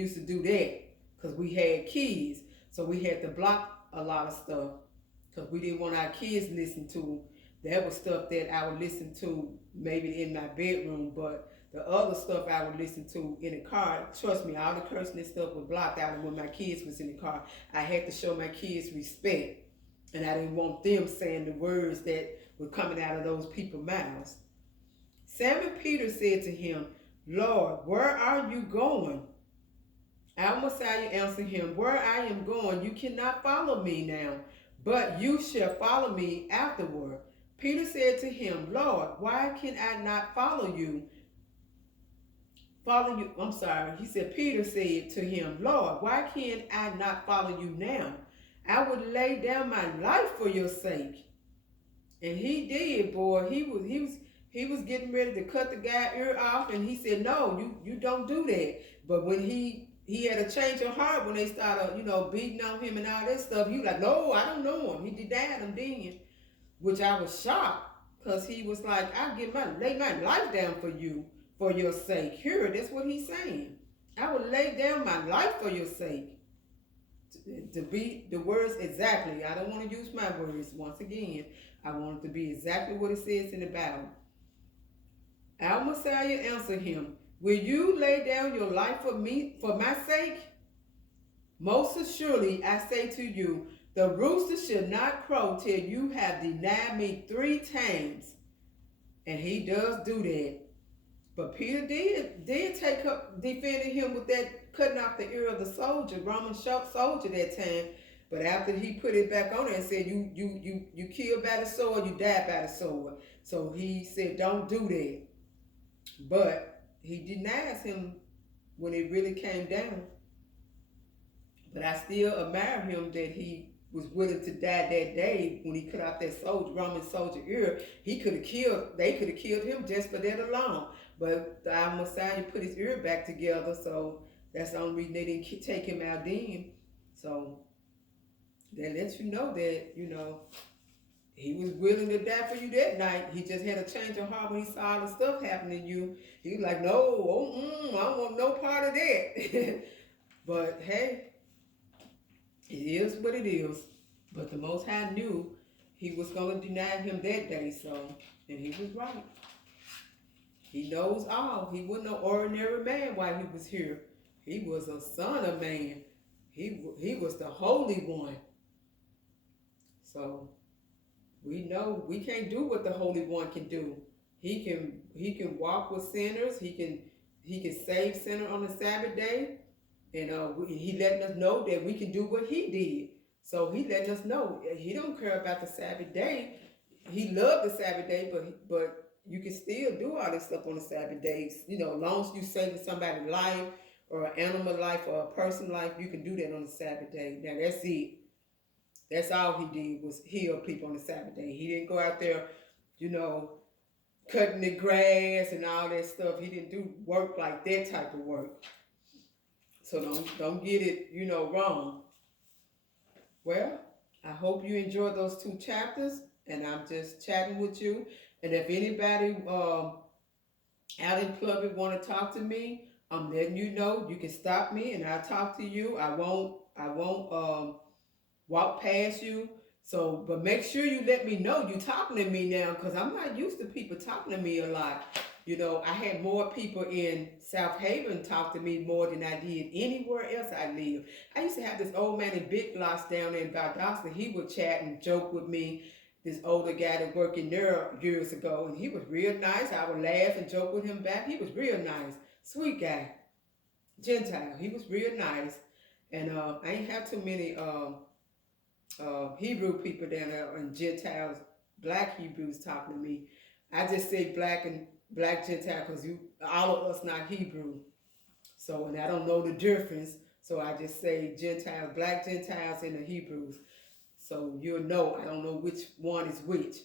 used to do that because we had kids. So we had to block a lot of stuff because we didn't want our kids listen to. That was stuff that I would listen to maybe in my bedroom, but the other stuff I would listen to in the car, trust me, all the cursing and stuff was blocked out. And when my kids was in the car, I had to show my kids respect, and I didn't want them saying the words that were coming out of those people's mouths. Simon Peter said to him, Lord, where are you going? Our Messiah answered him, where I am going, you cannot follow me now, but you shall follow me afterward. Peter said to him, Lord, why can I not follow you? Follow you. I'm sorry. He said, Peter said to him, Lord, why can I not follow you now? I would lay down my life for your sake. And he did, boy. He was getting ready to cut the guy ear off, and he said, no, you don't do that. But when he had a change of heart when they started, beating on him and all that stuff, he was like, no, I don't know him. He denied him then, which I was shocked, because he was like, lay my life down for you, for your sake. Here, that's what he's saying. I will lay down my life for your sake. To be the words exactly. I don't want to use my words once again. I want it to be exactly what it says in the Bible. Our Messiah answered him, will you lay down your life for me, for my sake? Most assuredly, I say to you, the rooster should not crow till you have denied me 3 times. And he does do that. But Peter did take up, defended him with that cutting off the ear of the soldier, Roman soldier that time. But after he put it back on there and said, you killed by the sword, you died by the sword. So he said, don't do that. But he denies him when it really came down. But I still admire him that he was willing to die that day when he cut off that Roman soldier ear. They could have killed him just for that alone. But our Messiah put his ear back together, so that's the only reason they didn't take him out then. So that lets you know that, he was willing to die for you that night. He just had a change of heart when he saw all the stuff happening to you. He was like, no, I don't want no part of that. But hey, it is what it is. But the Most High knew he was going to deny him that day, and he was right. He knows all. He wasn't an ordinary man while he was here. He was a son of man. He was the Holy One. So we know we can't do what the Holy One can do. He can walk with sinners. He can save sinners on the Sabbath day, and he letting us know that we can do what he did. So he letting us know he don't care about the Sabbath day. He loved the Sabbath day, but you can still do all this stuff on the Sabbath days. As long as you saving somebody's life or an animal life or a person life, you can do that on the Sabbath day. Now that's it. That's all he did was heal people on the Sabbath day. He didn't go out there, cutting the grass and all that stuff. He didn't do work like that type of work. So don't get it, wrong. Well, I hope you enjoyed those 2 chapters, and I'm just chatting with you. And if anybody out in public want to talk to me, I'm letting you know. You can stop me, and I'll talk to you. I won't walk past you. So, but make sure you let me know you talking to me now, because I'm not used to people talking to me a lot. I had more people in South Haven talk to me more than I did anywhere else I live. I used to have this old man in Big Lots down there in Valdosta. He would chat and joke with me. This older guy that worked in there years ago, and he was real nice. I would laugh and joke with him back. He was real nice, sweet guy, Gentile. He was real nice, and I ain't have too many Hebrew people down there and Gentiles, black Hebrews talking to me. I just say black Gentile because all of us not Hebrew. So, and I don't know the difference. So I just say Gentiles, black Gentiles and the Hebrews. So you'll know, I don't know which one is which.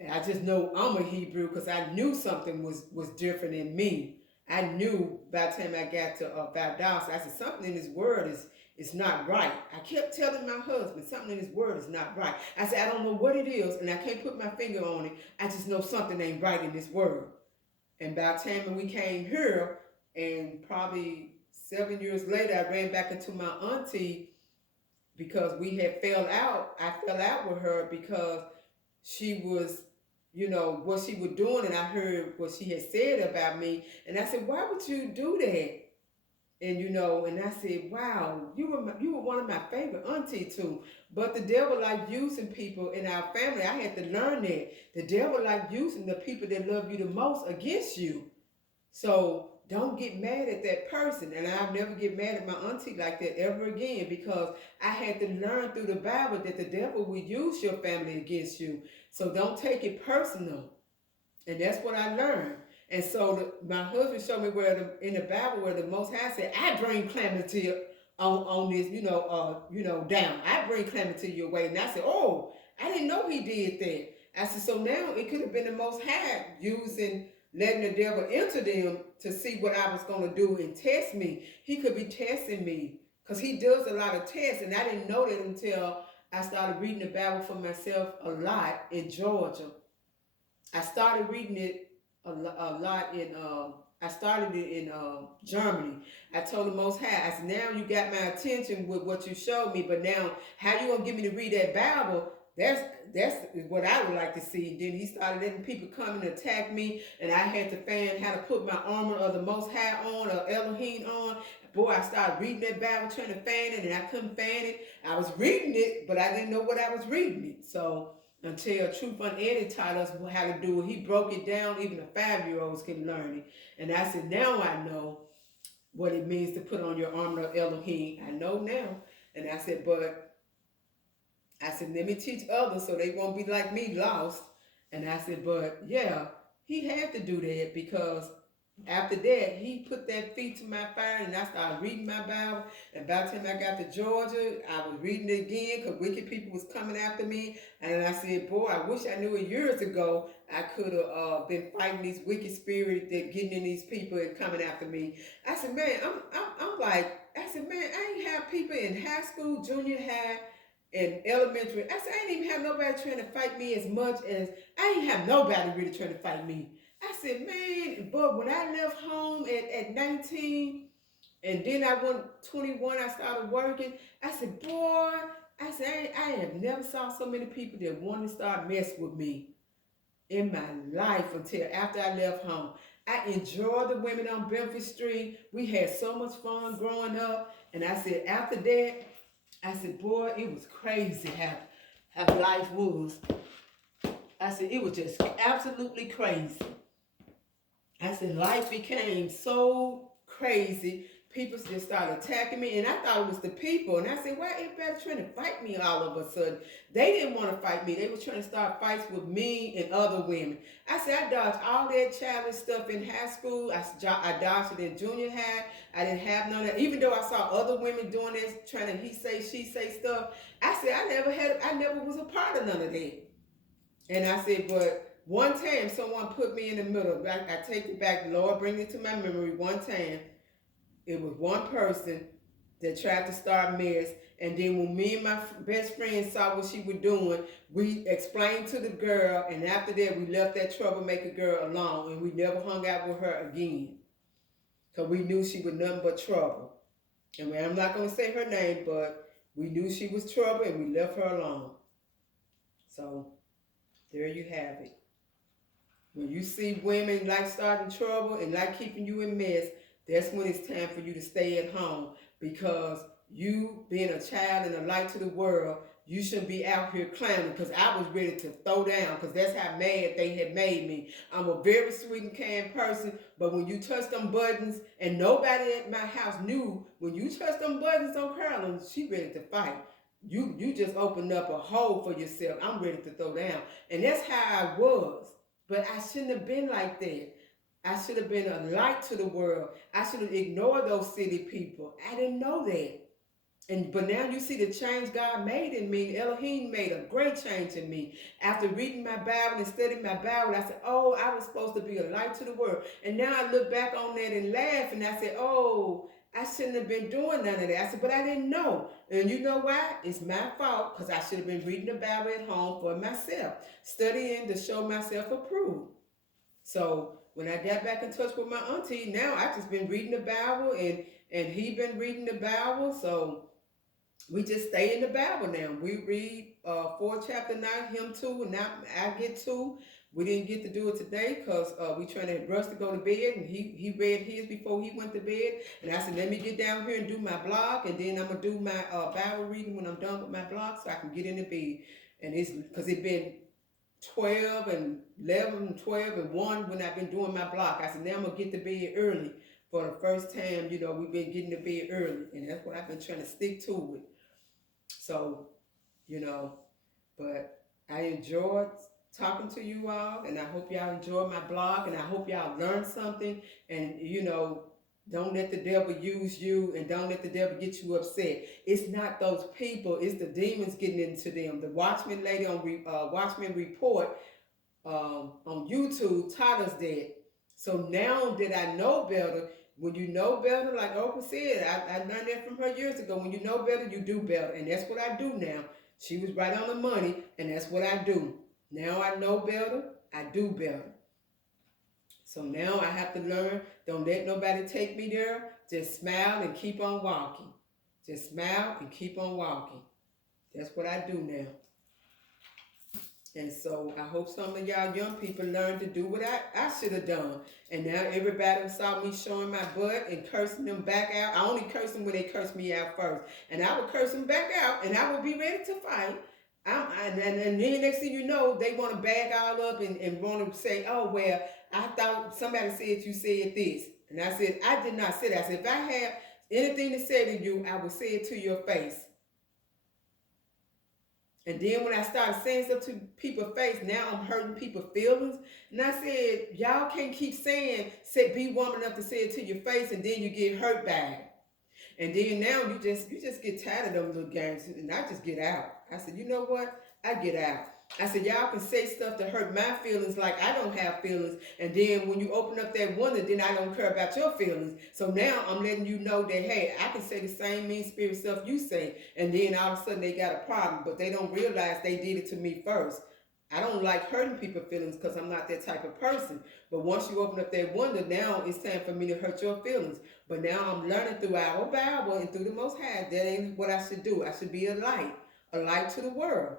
And I just know I'm a Hebrew because I knew something was different in me. I knew by the time I got to Valdosta, I said something in this word is not right. I kept telling my husband something in this word is not right. I said, I don't know what it is, and I can't put my finger on it. I just know something ain't right in this word. And by the time we came here, and probably 7 years later, I ran back into my auntie because we had fell out. I fell out with her because she was, what she was doing, and I heard what she had said about me, and I said, "Why would you do that?" And and I said, "Wow, you were one of my favorite auntie too." But the devil like using people in our family. I had to learn that the devil like using the people that love you the most against you. So don't get mad at that person. And I'll never get mad at my auntie like that ever again, because I had to learn through the Bible that the devil will use your family against you. So don't take it personal. And that's what I learned. And so my husband showed me in the Bible where the Most High said, "I bring calamity on this, down. I bring calamity your way." And I said, "Oh, I didn't know he did that." I said, "So now it could have been the Most High using letting the devil enter them to see what I was going to do and test me. He could be testing me because he does a lot of tests, and I didn't know that until I started reading the Bible for myself a lot in Georgia. I started reading it a lot in. I started it in Germany. I told the Most High, I said, "Now you got my attention with what you showed me, but now how you gonna get me to read that Bible? That's what I would like to see." Then he started letting people come and attack me, and I had to find how to put my armor of the Most High on, or Elohim on. Boy, I started reading that Bible, trying to find it, and I couldn't find it. I was reading it, but I didn't know what I was reading it. So until Truth Unedited taught us how to do it, he broke it down. Even the 5-year-olds can learn it. And I said, now I know what it means to put on your armor of Elohim. I know now. And I said, let me teach others so they won't be like me, lost. And I said, but yeah, he had to do that, because after that, he put that feet to my fire, and I started reading my Bible. And by the time I got to Georgia, I was reading it again because wicked people was coming after me. And I said, boy, I wish I knew it years ago. I could have been fighting these wicked spirits that getting in these people and coming after me. I said, man, I said, man, I ain't have people in high school, junior high, and elementary. I said, I ain't even have nobody trying to fight me as much as I ain't have nobody really trying to fight me. I said, man, but when I left home at 19, and then I went 21, I started working. I said, boy, I have never saw so many people that want to start messing with me in my life until after I left home. I enjoyed the women on Bedford Street. We had so much fun growing up. And I said, after that, I said, boy, it was crazy how life was. I said, it was just absolutely crazy. I said, life became so crazy. People just started attacking me, and I thought it was the people. And I said, why everybody trying to fight me all of a sudden? They didn't want to fight me. They were trying to start fights with me and other women. I said, I dodged all that childish stuff in high school. I dodged it in junior high. I didn't have none of that. Even though I saw other women doing this, trying to he say, she say stuff, I said, I never was a part of none of that. And I said, but one time someone put me in the middle. I take it back. The Lord bring it to my memory. One time, it was one person that tried to start mess. And then when me and my best friend saw what she was doing, we explained to the girl. And after that, we left that troublemaker girl alone. And we never hung out with her again. Because we knew she was nothing but trouble. And I'm not going to say her name, but we knew she was trouble, and we left her alone. So there you have it. When you see women like starting trouble and like keeping you in mess, that's when it's time for you to stay at home, because you being a child and a light to the world, you shouldn't be out here clowning, because I was ready to throw down, because that's how mad they had made me. I'm a very sweet and kind person, but when you touch them buttons, and nobody at my house knew, when you touch them buttons on Karolyn, she ready to fight. You just opened up a hole for yourself. I'm ready to throw down. And that's how I was. But I shouldn't have been like that. I should have been a light to the world. I should have ignored those city people. I didn't know that. But now you see the change God made in me. Elohim made a great change in me. After reading my Bible and studying my Bible, I said, oh, I was supposed to be a light to the world. And now I look back on that and laugh, and I said, oh, I shouldn't have been doing none of that. I said, but I didn't know. And you know why? It's my fault, because I should have been reading the Bible at home for myself, studying to show myself approved. So when I got back in touch with my auntie, now I've just been reading the Bible and he been reading the Bible, so we just stay in the Bible now. We read 4 chapter now, him two, and now I get two. We didn't get to do it today because we trying to rush to go to bed, and he read his before he went to bed. And I said, let me get down here and do my blog, and then I'm gonna do my Bible reading when I'm done with my blog, so I can get in the bed. And it's because it been 12 and 11 and 12 and 1 when I've been doing my block. I said, now I'm gonna get to bed early for the first time. We've been getting to bed early, and that's what I've been trying to stick to it. So, you know, but I enjoyed talking to you all, and I hope y'all enjoyed my blog, and I hope y'all learned something. And don't let the devil use you, and don't let the devil get you upset. It's not those people, it's the demons getting into them. The Watchman lady on Watchman Report on YouTube taught us that. So now that I know better, when you know better, like Oprah said, I learned that from her years ago. When you know better, you do better. And that's what I do now. She was right on the money, and that's what I do. Now I know better, I do better. So now I have to learn, don't let nobody take me there. Just smile and keep on walking. Just smile and keep on walking. That's what I do now. And so I hope some of y'all young people learn to do what I should have done. And now everybody saw me showing my butt and cursing them back out. I only curse them when they curse me out first. And I would curse them back out, and I would be ready to fight. And then next thing you know, they want to bag all up and want to say, oh, well, I thought somebody said you said this. And I said, I did not say that. I said, if I have anything to say to you, I will say it to your face. And then when I started saying stuff to people's face, now I'm hurting people's feelings. And I said, y'all can't keep saying, be woman enough to say it to your face, and then you get hurt by it. And then now you just get tired of them little games, and I just get out. I said, you know what? I get out. I said, y'all can say stuff to hurt my feelings like I don't have feelings. And then when you open up that wonder, then I don't care about your feelings. So now I'm letting you know that, hey, I can say the same mean spirit stuff you say. And then all of a sudden they got a problem, but they don't realize they did it to me first. I don't like hurting people's feelings because I'm not that type of person. But once you open up that wonder, now it's time for me to hurt your feelings. But now I'm learning through our Bible and through the Most High, that ain't what I should do. I should be a light to the world.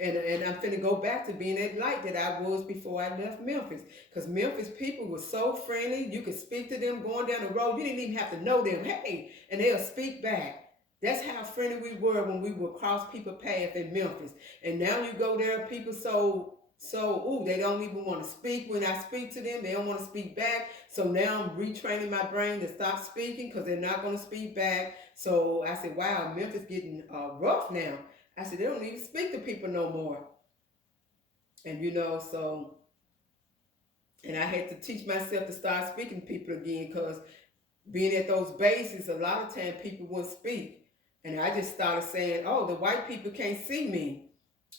And I'm finna go back to being that light that I was before I left Memphis. Because Memphis people were so friendly. You could speak to them going down the road. You didn't even have to know them. Hey, and they'll speak back. That's how friendly we were when we would cross people's path in Memphis. And now you go there, people they don't even want to speak. When I speak to them, they don't want to speak back. So now I'm retraining my brain to stop speaking because they're not going to speak back. So I said, wow, Memphis getting rough now. I said, they don't even speak to people no more. And and I had to teach myself to start speaking to people again, because being at those bases, a lot of times people wouldn't speak. And I just started saying, oh, the white people can't see me.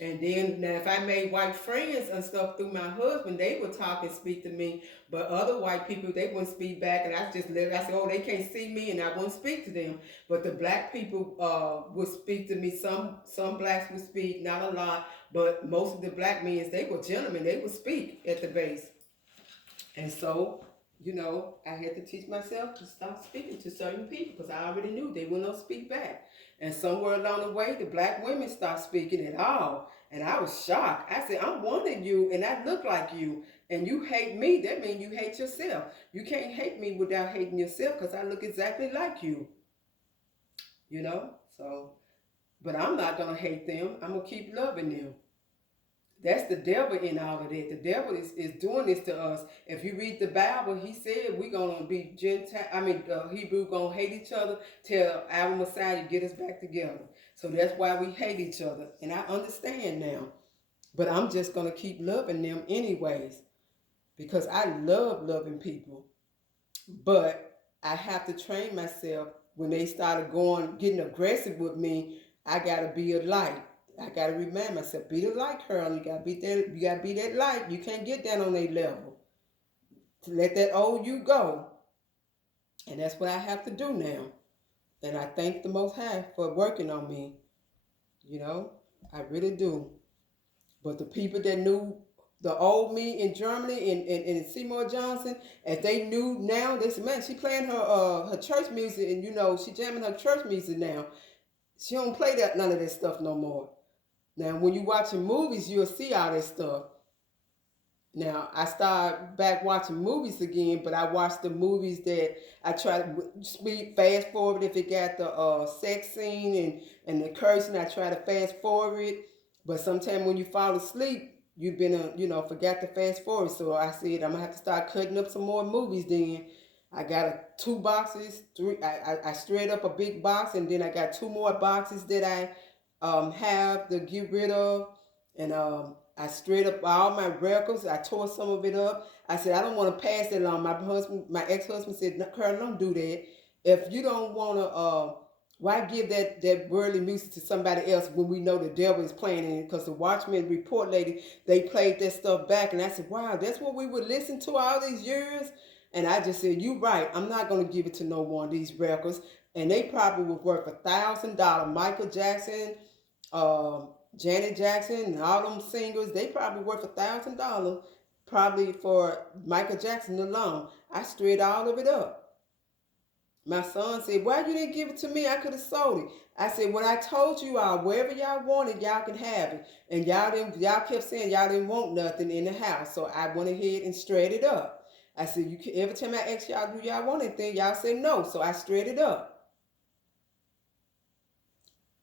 And then now if I made white friends and stuff through my husband, they would talk and speak to me. But other white people, they wouldn't speak back. And I said, oh, they can't see me, and I wouldn't speak to them. But the black people would speak to me. Some blacks would speak, not a lot. But most of the black men, they were gentlemen. They would speak at the base. And so, I had to teach myself to stop speaking to certain people because I already knew they would not speak back. And somewhere along the way, the black women stopped speaking at all. And I was shocked. I said, I'm one of you, and I look like you. And you hate me, that means you hate yourself. You can't hate me without hating yourself because I look exactly like you. So, but I'm not going to hate them. I'm going to keep loving them. That's the devil in all of that. The devil is doing this to us. If you read the Bible, he said we're going to be Hebrew going to hate each other till our Messiah get us back together. So that's why we hate each other. And I understand now. But I'm just going to keep loving them anyways, because I love loving people. But I have to train myself. When they started getting aggressive with me, I got to be a light. I gotta remind myself, be the light, Karolyn. You gotta be that light. You can't get down on their level. To let that old you go. And that's what I have to do now. And I thank the Most High for working on me. I really do. But the people that knew the old me in Germany and Seymour Johnson, if they knew now, they said, man, she playing her church music, and she jamming her church music now. She don't play none of that stuff no more. Now, when you watching movies, you'll see all that stuff. Now, I start back watching movies again, but I watch the movies that I try to speed fast forward if it got the sex scene and the cursing. I try to fast forward it, but sometimes when you fall asleep, you've been forgot to fast forward. So I said I'm gonna have to start cutting up some more movies. Then I got two boxes, three. I straight up a big box, and then I got two more boxes that I have to get rid of, and I straight up all my records. I tore some of it up. I said, I don't want to pass that along. My ex-husband said, no, Karolyn, don't do that. If you don't want to, why give that worldly music to somebody else when we know the devil is playing in it? Because the Watchmen Report lady, they played that stuff back. And I said, wow, that's what we would listen to all these years? And I just said, you right. I'm not going to give it to no one, these records. And they probably were worth $1,000. Michael Jackson, Janet Jackson, and all them singers, they probably worth $1,000 probably for Michael Jackson alone. I straight all of it up. My son said, why you didn't give it to me? I could have sold it. I said, when I told you all, wherever y'all wanted, y'all can have it. And y'all kept saying y'all didn't want nothing in the house. So I went ahead and straight it up. I said, every time I asked y'all, do y'all want anything? Y'all said no. So I straight it up.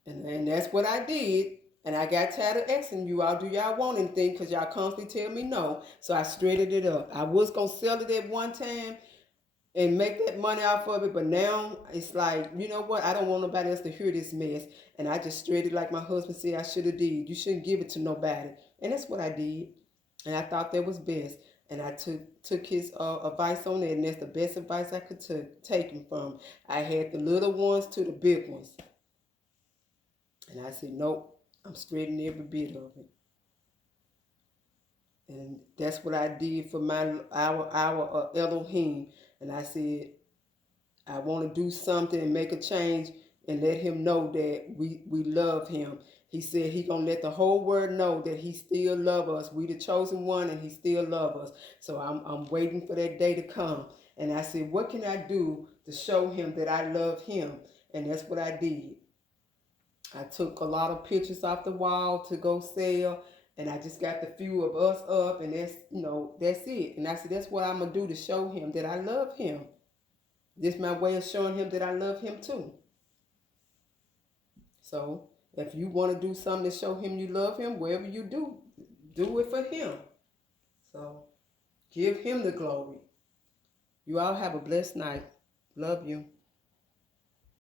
And that's what I did. And I got tired of asking you all, do y'all want anything? Because y'all constantly tell me no. So I straightened it up. I was going to sell it at one time and make that money off of it. But now it's like, you know what? I don't want nobody else to hear this mess. And I just straightened it like my husband said I should have did. You shouldn't give it to nobody. And that's what I did. And I thought that was best. And I took his advice on it. And that's the best advice I could take him from. I had the little ones to the big ones. And I said, nope. I'm straightening every bit of it. And that's what I did for our Elohim. And I said, I want to do something and make a change and let him know that we love him. He said he going to let the whole world know that he still love us. We the chosen one and he still love us. So I'm waiting for that day to come. And I said, what can I do to show him that I love him? And that's what I did. I took a lot of pictures off the wall to go sell, and I just got the few of us up, and that's it. And I said, that's what I'm going to do to show him that I love him. This is my way of showing him that I love him too. So if you want to do something to show him you love him, wherever you do it for him. So give him the glory. You all have a blessed night. Love you.